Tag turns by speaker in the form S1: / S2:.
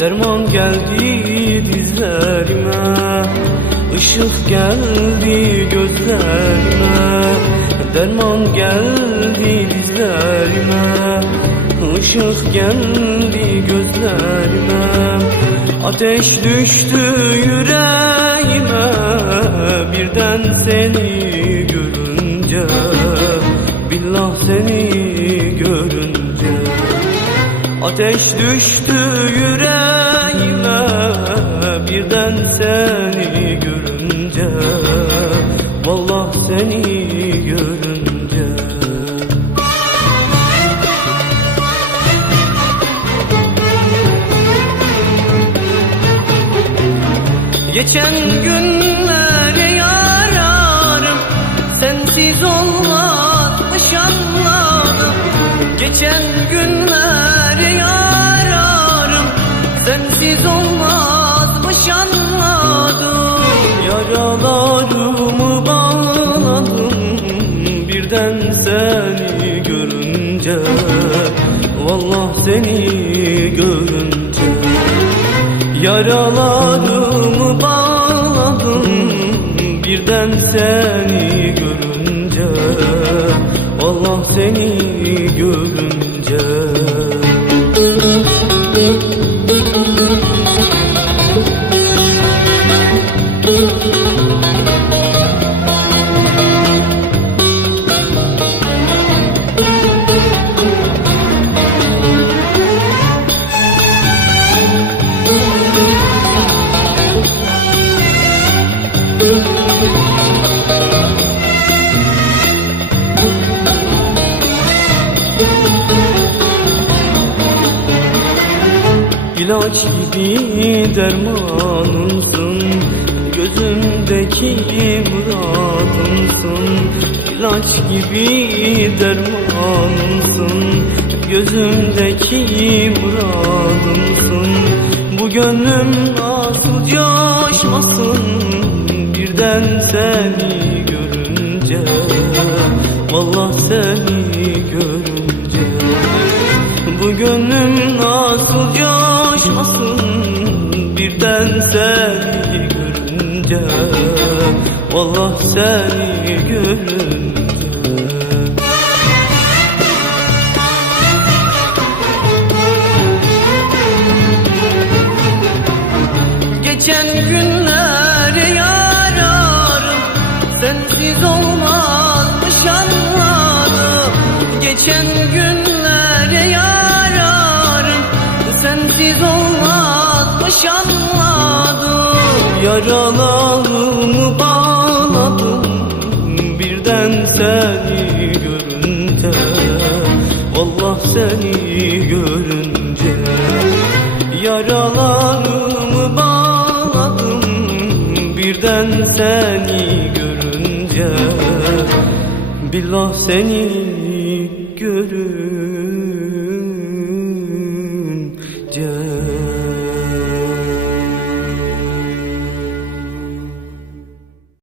S1: Derman geldi dizlerime Işık geldi gözlerime. Derman geldi dizlerime Işık geldi Ateş düştü yüreğime Birden seni görünce. Billah seni görünce. Ateş düştü yüreğime Birden seni görünce Geçen günleri yararım Sensiz olmazmış anladım. Geçen günleri yararım Sensiz olmazmış anladım. Yaralarımı bağladım Birden seni görünce. Vallahi seni Yaralarımı bağladım birden seni görünce. Allah seni İlaç gibi dermanımsın Gözümdeki muradımsın. İlaç gibi dermanımsın Gözümdeki muradımsın. Bu gönlüm nasıl coşmasın seni görünce Vallahi seni görünce. Bu gönlüm nasıl coşmasın birden seni görünce. Vallahi seni görünce olmazmış anladım Geçen günleri yararım Sensiz olmazmış anladım Yaralarımı bağladım. Birden seni görünce. Vallahi seni görünce. Yaralarımı bağladım. Birden seni görünce görünce Billah seni görür.